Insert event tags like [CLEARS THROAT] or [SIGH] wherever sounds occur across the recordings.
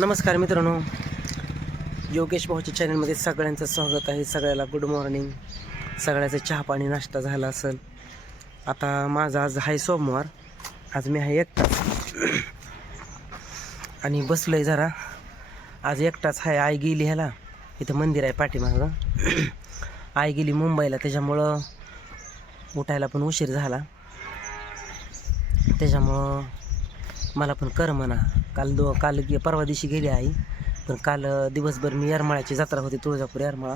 नमस्कार मित्रांनो. योगेश भाऊच्या चॅनलमध्ये सगळ्यांचं स्वागत आहे. सगळ्याला गुड मॉर्निंग सगळ्याचं चहा पाणी नाश्ता झाला असेल. आता माझा आज आहे सोमवार. आज मी आहे एकटाच आणि बसलो आहे जरा. आज एकटाच आहे. आई गेली ह्याला. इथं मंदिर आहे पाठीमागं. आई गेली मुंबईला. त्याच्यामुळं उठायला पण उशीर झाला. त्याच्यामुळं मला पण कर म्हणा. काल दो काल परवा दिवशी गेली आई. पण काल दिवसभर मी येरमाळ्याची जत्रा होती तुळजापूर येरमाळा.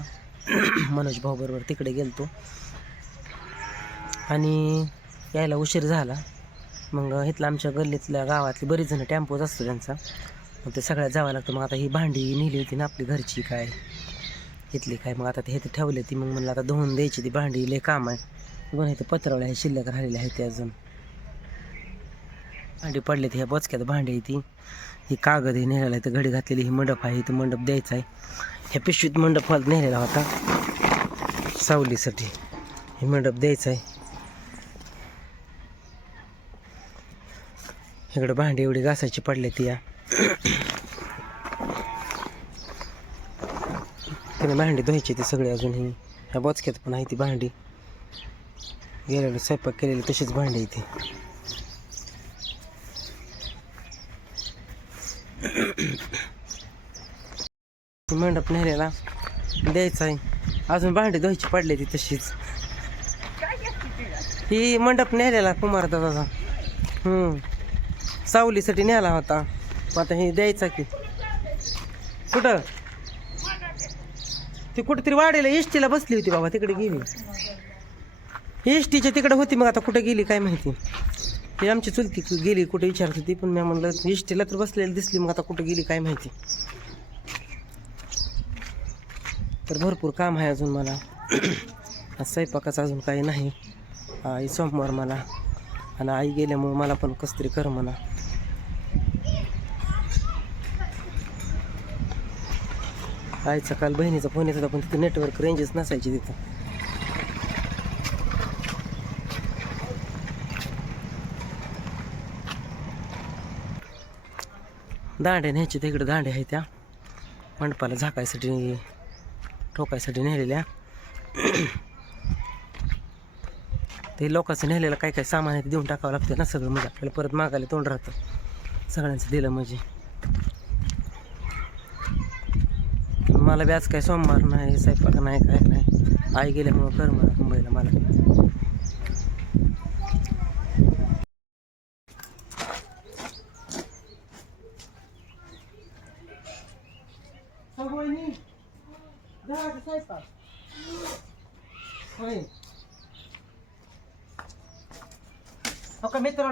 [CLEARS THROAT] मनोज भाऊ बरोबर तिकडे गेलतो. आणि यायला उशीर झाला. मग इथलं आमच्या गल्लीतल्या गावातली बरीच जण टेम्पोच असतो त्यांचा. मग ते सगळ्यात जावं लागतं. मग आता ही भांडी नेली होती ना आपली घरची काय. इथली काय. मग आता ते हे ठेवली ठेवले ती. मग म्हणलं आता धुवून द्यायची ती भांडी. लय काम आहे. बघ इथं पत्रावळ्या हे शिल्लक राहिलेल्या आहेत ते अजून. भांडी पडले ह्या बोचक्यात भांडी आहे ती ही कागद हे नेलेला आहे तर घडी घातलेली ही मंडप आहे इथं मंडप द्यायचा आहे. ह्या पिशवीत मंडप मला नेलेला होता. सावलीसाठी हे मंडप द्यायचा आहे. इकडे भांडी एवढी घासायची पडले ती या. तिने भांडी धुवायची ती सगळी अजूनही ह्या बोचक्यात पण आहे ती भांडी. गेलेलं स्वयंपाक केलेली तशीच भांडी आहे ती ती मंडप नेलेला द्यायचा आहे. अजून भांडी धुवायची पडली ती तशीच. ही मंडप नेलेला कुमार दादाचा. हम्म. सावलीसाठी नेला होता. मग आता हे द्यायचा की. कुठं? ती कुठेतरी वाढेला एसटीला बसली होती बाबा तिकडे गेली. एसटीच्या तिकडे होती मग आता कुठे गेली काय माहिती. हे आमची चुलती गेली कुठे विचारत होती पण मी म्हणलं इष्टीला तर बसलेली दिसली मग आता कुठे गेली काय माहिती. तर भरपूर काम आहे अजून मला. आज स्वयंपाकाचं अजून काही नाही. आई सोमवार मला. आणि आई गेल्यामुळे मला पण कसं तरी कर म्हणा. आईचा काल बहिणीचा फोन येत होता पण तिथं नेटवर्क रेंजच नसायची तिथं. दांड्या न्यायची तिकडे दांड्या आहेत त्या. मंडपाला झाकायसाठी ठोकायसाठी नेलेल्या. [CLEARS THROAT] ते लोकांचं नेलेलं काय काय सामान आहे ते देऊन टाकावं लागतं ना सगळं. म्हणजे आपल्याला परत मागायला तोंड राहतं. सगळ्यांचं दिलं म्हणजे. मला व्याज काय सोमवार नाही स्वयंपाक नाही काय नाही. आई गेल्यामुळं कर मला मुंबईला मला.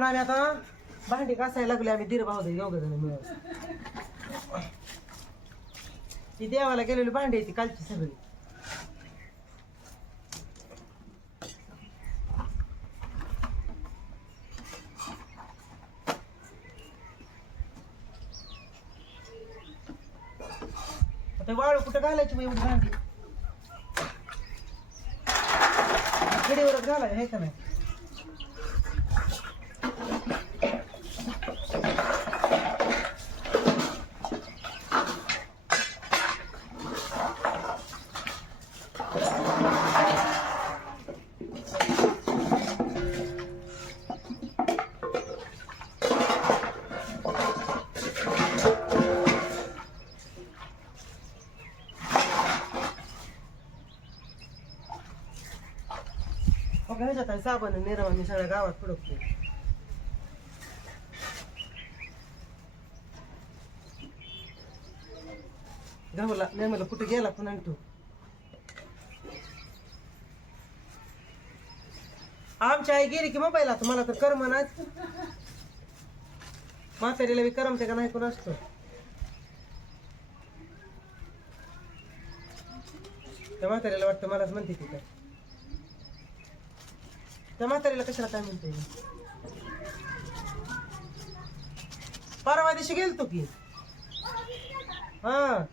हो आम्ही आता भांडी घासायला लागले आम्ही दीर भाऊ दोघ जण मिळून? ती देवाला गेलेली भांडी आहे ती कालची सगळी. आता वाळू कुठं घालायची मग एवढी भांडी? खडीवरच घालाय हे का नाही? मग ह्याच्यात साबण आणि निरमा मी सगळ्या गावात फुडकतो नाही मला कुठे गेला पण आणतो आमची आई गेली की मोबाईल आता मला तर कर म्हणत म्हातारीला बी करमते का नाही कोण असतो? त्या म्हातारीला वाटतं मलाच म्हणते ती काय त्या म्हातारीला कशाला काय म्हणते परवा दिवशी गेलतो की. हा.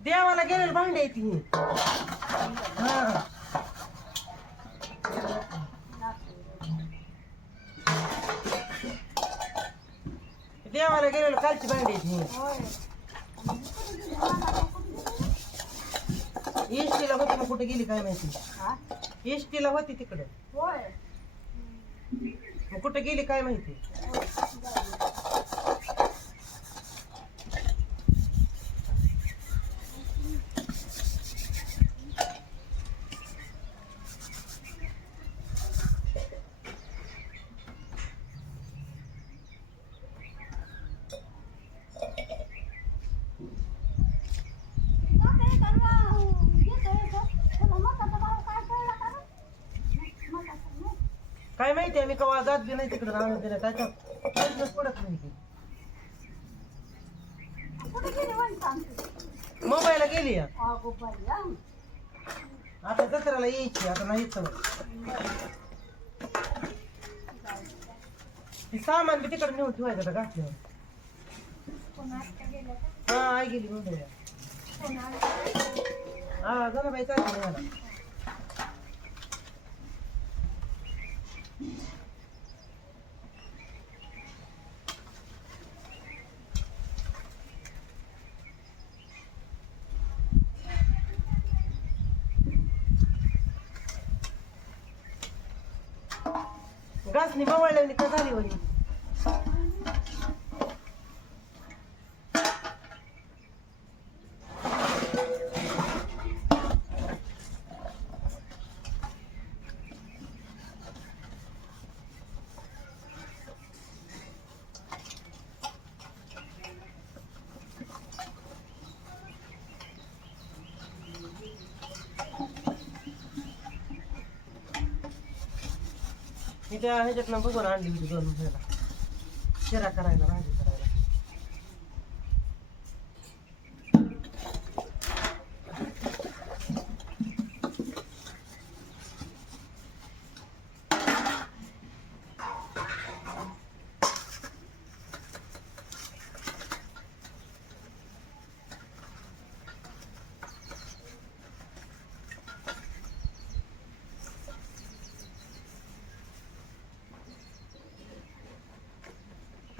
देवाला गेलेलं भांडे आहे ती देवाला गेलेलं कालची भांडे आहे ती कुठे गेली काय माहिती? एसटीला होती तिकडे. होय. कुठे गेली काय माहिती? काय माहिती आम्ही कवा जात बी नाही तिकडे राहून दिलं त्याच्या प्रश्नच पडत नाही की. मोबाईलला गेली या. आता दसऱ्याला यायची आता नाही येत ती सामान बी तिकडे नेऊन ठेवायचं आता घातल्यावर हा आई गेली मुंबईला. हा जनाबाई चालली मला घासणी बवळल्याने तर झाली होती मी त्या ह्याच्यातनं बघून आणली होती दोन ह्याला शिरा करायला राहिली करायला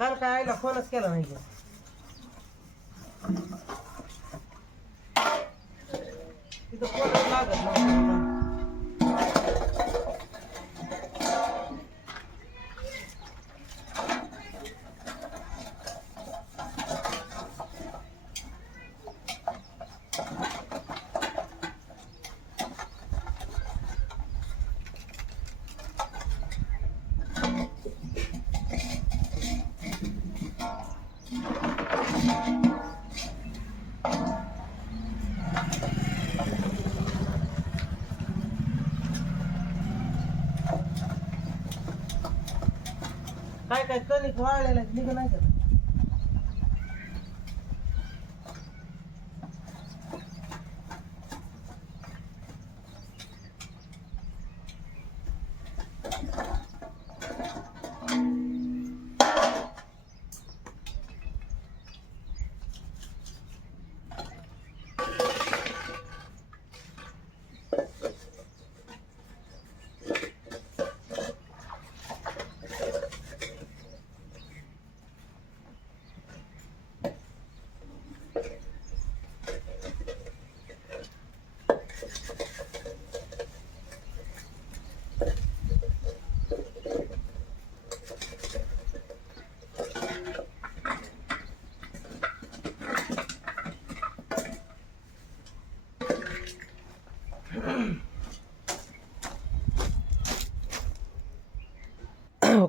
काल काय आईला फोनच केला नाही. काय काय कणिक वाळलेला निघ नाही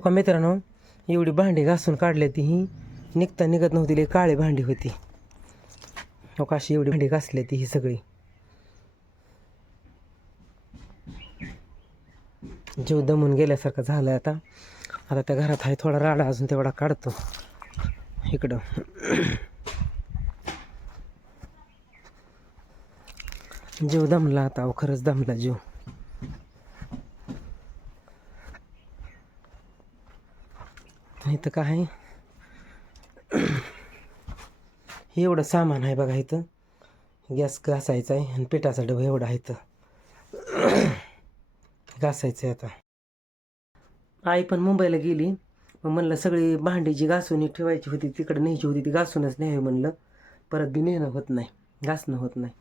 का मित्रांनो एवढी भांडी घासून काढली ती ही. निघता निघत नव्हती लई काळी भांडी होती. हो का अशी एवढी भांडी घासली ती ही सगळी. जीव दमून गेल्यासारखं झालं आता. आता त्या घरात आहे थोडा राडा अजून तेवढा काढतो. इकडं. जीव दमला आता खरंच दमला जीव. इथं काय आहे? हे एवढं सामान आहे बघा इथं. गॅस घासायचा आहे आणि पिठाचा डबा एवढा आहे इथं. घासायचं आहे आता. आई पण मुंबईला गेली. मग म्हणलं सगळी भांडी जी घासून ठेवायची होती तिकडे न्यायची होती ती घासूनच न्यावी म्हणलं. परत बी नेणं होत नाही. घासणं होत नाही.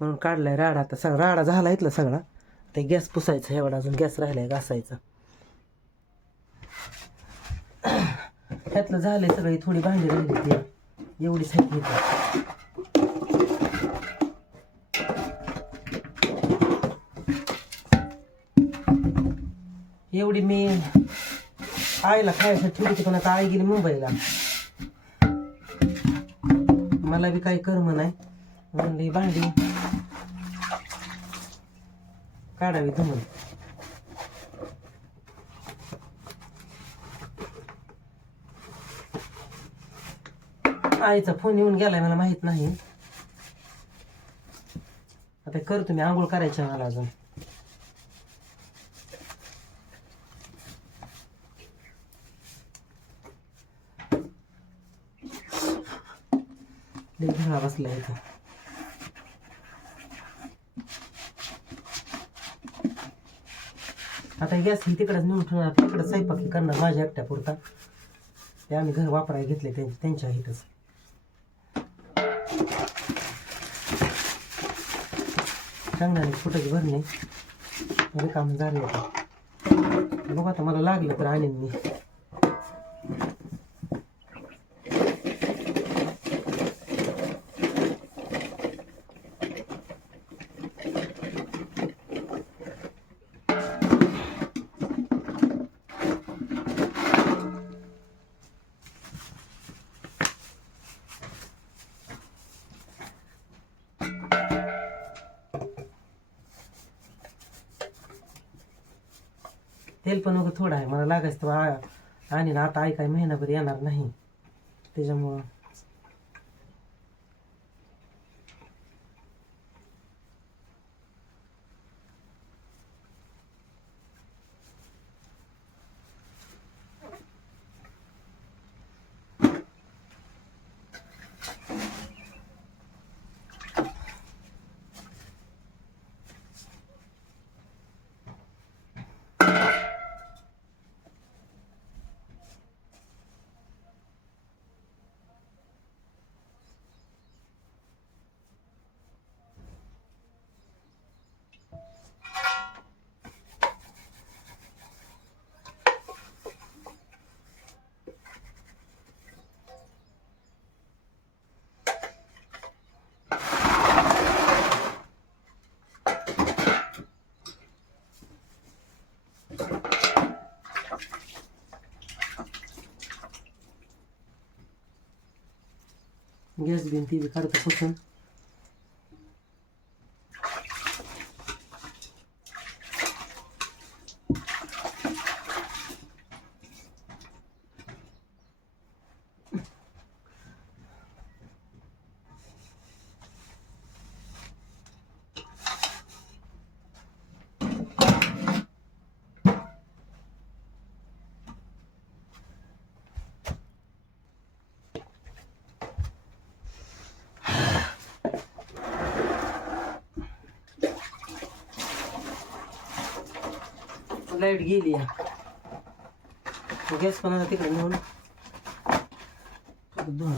म्हणून काढलाय राडा. आता सगळा राडा झाला इथला सगळा. ते गॅस पुसायचा एवढा अजून. गॅस राहिलाय घासायचा. त्यातलं झालंय सगळी थोडी भांडी राहिली ती. एवढी आहे एवढी मी आईला खायसाठी ठेवली होती पण आता आई गेली मुंबईला. मला बी काही कर्म नाही. म्हणली ही भांडी काढावी धुवून आईचा फोन येऊन गेलाय मला माहीत नाही. आता करतो मी आंघोळ करायची मला अजून. घरा बसला इथं. आता गॅस ही तिकडेच नेऊन ठेवणार तिकडे स्वयंपाक करणार माझ्या एकट्या पुरता ते आम्ही घर वापरायला घेतले त्यां- त्यांच्या हितच चांगल्याने फुटाची भरणे काम झाले बघा आता मला लागलं तर आणीन मी. पण वगैरे थोडं आहे. मला लागायचं तर आ- आणि ना आता आई काही महिनाभर येणार नाही. त्याच्यामुळं गॅस बिन ती बी काढतो लाइट गेली गॅस पण आता तिकडे नेऊन. धुवा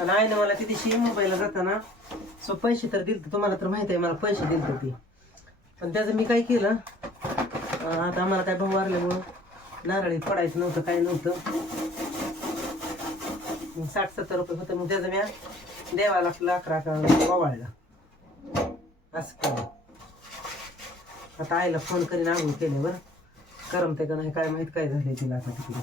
आणि दिवशी मोबाईलला जाताना सो पैसे तर दिलते तुम्हाला तर माहीत आहे मला पैसे दिलते ती. पण त्याचं मी काय केलं आता आम्हाला काय भाऊ वारल्यामुळं नारळी पडायचं नव्हतं काय नव्हतं. साठ सत्तर रुपये होतं मग त्याचं मी देवाला लागलं अकरा अकरा ओवाळला असं केलं. आता आईला फोन करीन आंघोळ केले बरं. करमते का नाही काय माहीत काय झालंय तिला आता तिकडे.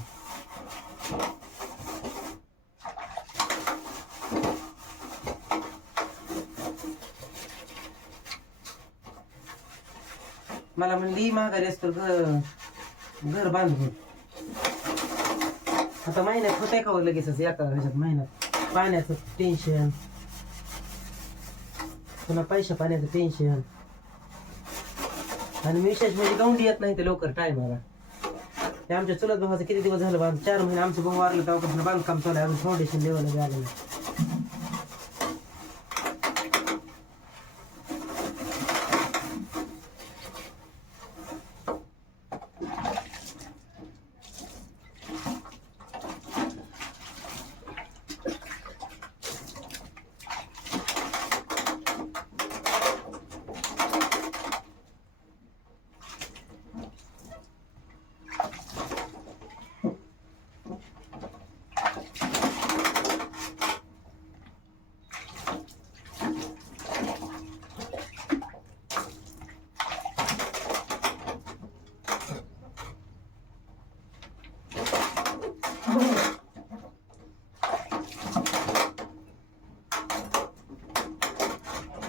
मला म्हणली माघारी असतो घर घर बांधून. आता महिन्यात होतंय का लगेच लगेचच? एका ह्याच्यात महिन्यात. पाण्याचं टेन्शन पुन्हा पैशा पाण्याचं टेन्शन आणि विशेष म्हणजे गौंडी येत नाही ते लवकर टायमाला ते आमच्या चुलत भावाचं किती दिवस झालं बांध चार महिने आमचं भाऊ वारलं तेव्हापासून बांधकाम चालू आहे. आम्ही फाउंडेशन लेवलला आलं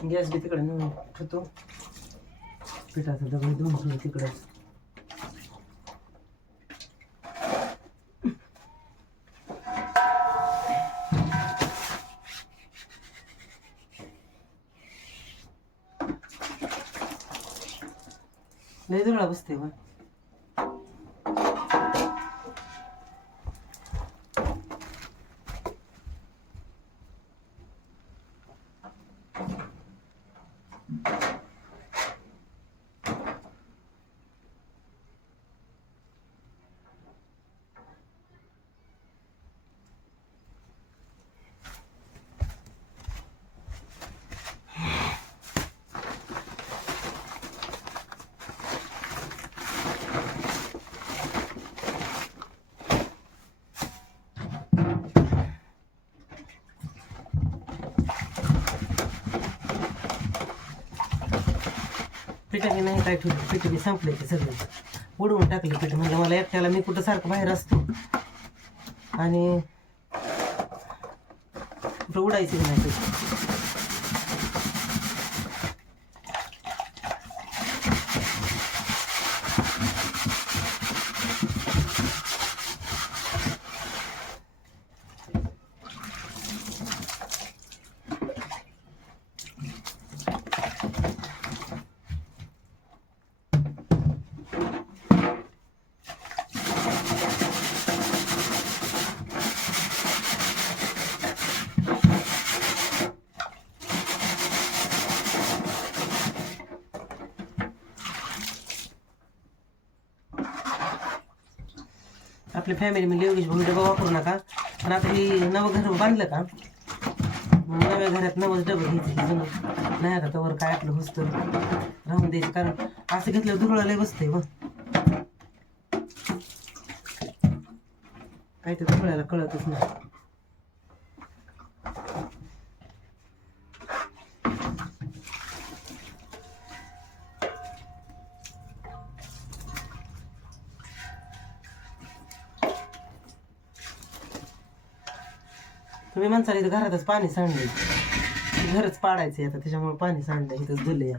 गॅस बी तिकडे नेऊन ठेवतो. पिठाचा डबा दोन ठेवतो तिकडे. लय दुरळा बसते मग पिठाने नाही काय ठेवलं पीठ मी संपले ते सगळे. उडवून टाकले पीठ म्हणजे मला एकट्याला मी कुठं सारखं बाहेर असतो. आणि कुठं उडायचं नाही पीठ. आपल्या फॅमिलीमध्ये योगेश भाऊ डबा वापरू नका. पण आता नवं घर बांधलं का? मग नव्या घरात नवंच डबं घ्यायचं जुनं नाही आता तवर काय आपलं होतं राहून द्यायचं. कारण असं घेतलं दुरळा लय बसतंय व. काय ते दुरळ्याला कळतच नाही. तुम्ही म्हणसाल इथं घरातच पाणी सांडले घरच पाडायचं आता त्याच्यामुळे पाणी सांडलं इथंच धुले या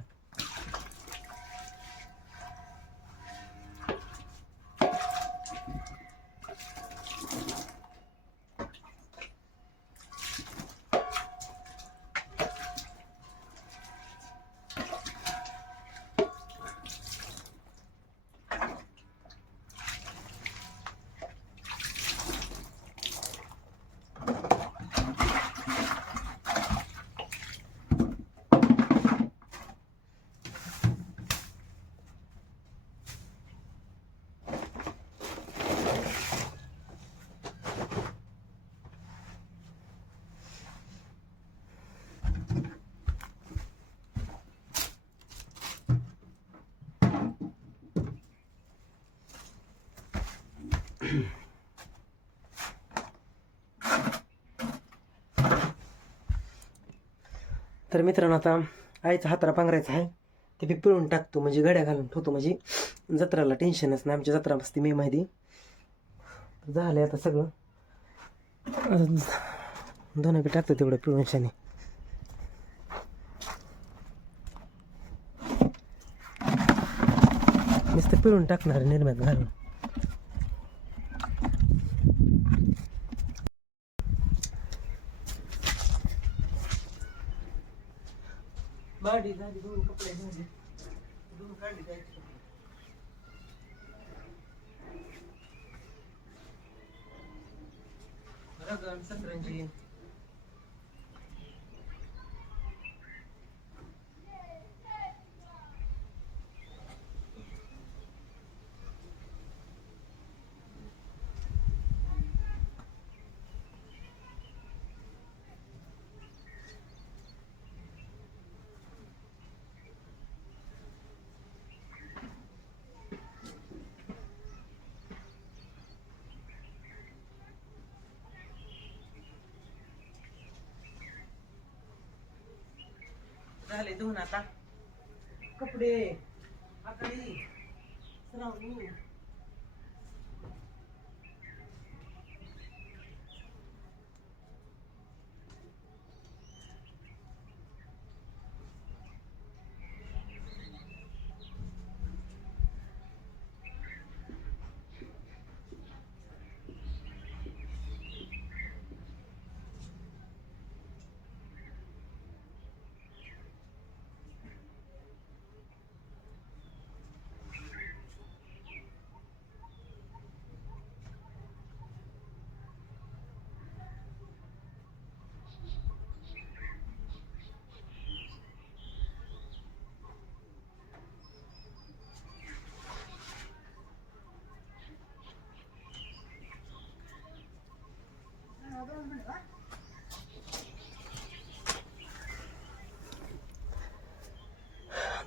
तर मित्रांनो आता आईचा हातरा पांघरायचा आहे. ते मी पिळून टाकतो म्हणजे गड्या घालून ठेवतो म्हणजे जत्राला टेन्शनच नाही आमची जत्रा बसते मी माहिती. झालं आता सगळं. दोन बी टाकतो तेवढं पिळून शाने. नुसतं पिळून टाकणार निर्म्यात घालून भांडी झाली दोन कपडे झाले दोन काढली झाले धुवून आता. कपडे आकडी श्रावणी.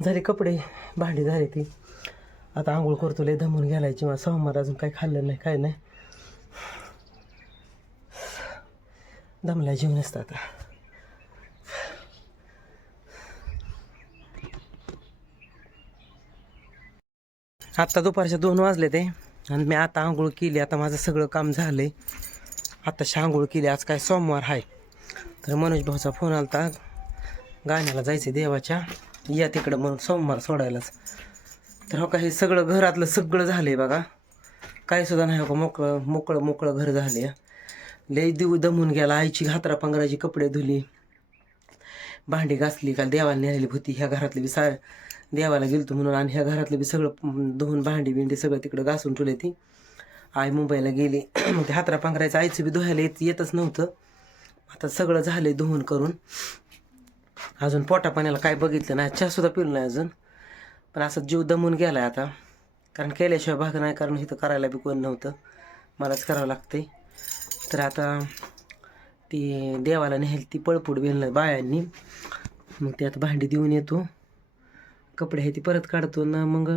झाले कपडे भांडी झाले ती आता आंघोळ करतो लय दमून घालायची. मला सोमवार अजून काही खाल्लं नाही काय नाही. दमला जीवन असतं आता. आत्ता दुपारच्या दोन वाजले ते आणि मी आता आंघोळ केली. आता माझं सगळं काम झालं आहे आत्ता आंघोळ केली आज काय सोमवार आहे तर मनोज भाऊचा फोन आलता गाण्याला जायचं देवाच्या. या तिकडं म्हणून सोमवार सोडायलाच. तर हो का हे सगळं घरातलं सगळं झालंय बघा. काही सुद्धा नाही हो का मोकळं मोकळं मोकळं घर झाले लय दिव दमून गेला आईची घातरा पंगराची कपडे धुली. भांडी घासली काल देवाला नेलेली होती ह्या घरातली बी सा देवाला गेलतो म्हणून आणि ह्या घरातलं बी सगळं धुवून भांडी बिंडी सगळं तिकडं घासून ठेवले ती. आई मुंबईला गेली. [CLEARS THROAT] मग ते हातरा पांघरायचं. आईचं बी धुवायला येत येतच नव्हतं. आता सगळं झालंय धुवून करून. अजून पोटा पाण्याला काय बघितलं नाही. चहा सुद्धा पिलं नाही अजून. पण असं जीव दमून गेलाय आता. कारण केल्याशिवाय भाग नाही. कारण इथं करायला बी कोण नव्हतं. मलाच करावं लागते तर आता ती देवाला नेहल ती पळपूड बेलणं बायांनी. मग ते आता भांडी देऊन येतो. कपडे आहे ती परत काढतो. ना मग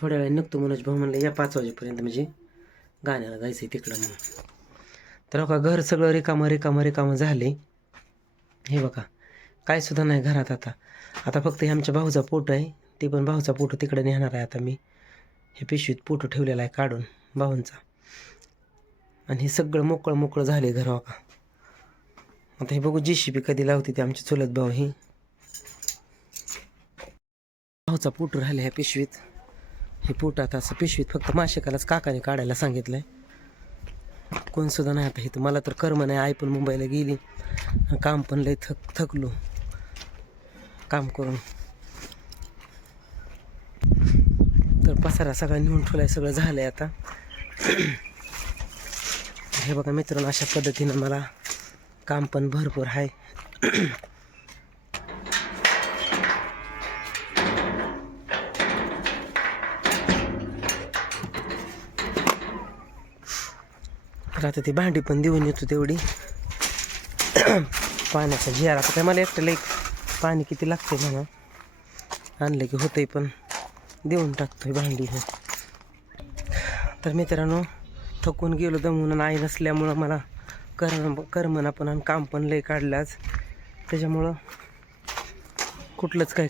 थोड्या वेळ निघतो मनोज भाऊ म्हणलं या पाच वाजेपर्यंत म्हणजे गाण्याला जायचं आहे तिकडं मग तर बघा घर सगळं रिकामं रिकामं रिकामं झाले हे बघा काय सुद्धा नाही घरात आता. आता फक्त हे आमच्या भाऊचा पोट आहे. ते पण भाऊचा पोट तिकडे नेणार आहे आता मी. हे पिशवीत पोट ठेवलेला आहे काढून भाऊंचा. आणि हे सगळं मोकळं मोकळं झाले घर का आता हे बघू जी बी कधी लावते ते आमचे चुलत भाऊ ही. भाऊचा पोट राहिले ह्या पिशवीत. हे पोट असं पिशवीत फक्त माशिकालाच काकाने काढायला सांगितलंय. कोण सुद्धा नाही आता इथं मला तर कर्म नाही आई पण मुंबईला गेली. काम पण लय थक थकलो. काम करून. तर पसारा सगळा नेऊन ठेवलाय सगळं झालंय आता. हे बघा मित्रांनो अशा पद्धतीनं मला काम पण भरपूर आहे. तर आता ती भांडी पण देऊन येतो तेवढी. [CLEARS THROAT] पाण्याचा झेर आता काय मला एकट्याला एक पाणी किती लागते म्हणा. आणलं की होतंय पण देऊन टाकतोय भांडी हे. तर मित्रांनो थकून गेलो दमून आणि आई नसल्यामुळं मला कर करमना पण आणि काम पण लय काढलं आज. त्याच्यामुळं कुठलंच काय.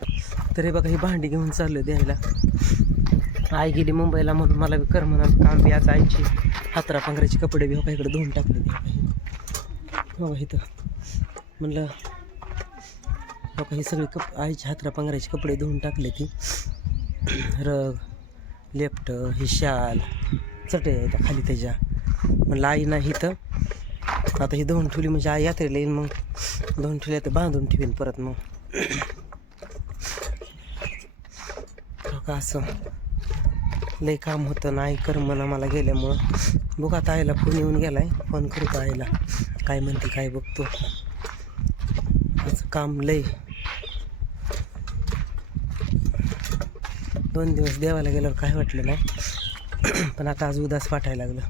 तर हे बघा ही भांडी घेऊन चाललं द्यायला. आई गेली मुंबईला म्हणून मला बी करमना काम बी आज आईची हातरा पांघराचे कपडे बी हो इकडे धुवून टाकले ते हो इथं. म्हणलं हो हे ही कप आईची हातरा पांघराचे कपडे धुवून टाकले ती. रग लेफ्ट ही शाल चटे त्या खाली त्याच्या. म्हणलं आई नाही इथं. आता ही धुवून ठेवली म्हणजे आई यात्रेला येईल मग. धुवून ठेवली तर बांधून ठेवीन परत मग. [CLEARS THROAT] असं. लई काम होतं नाही कर म्हणा मला गेल्यामुळं. बघ आता आईला फोन येऊन गेला आहे फोन करतो आईला. काय म्हणते काय बघतो. असं काम लई दोन दिवस देवाला गेल्यावर काय वाटलं नाही. पण आता आज उदास वाटायला लागलं.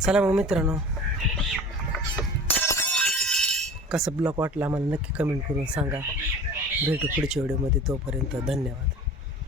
चला मग मित्रांनो. कसं ब्लॉग वाटला आम्हाला नक्की कमेंट करून सांगा. भेटू पुढच्या व्हिडिओमध्ये तोपर्यंत धन्यवाद.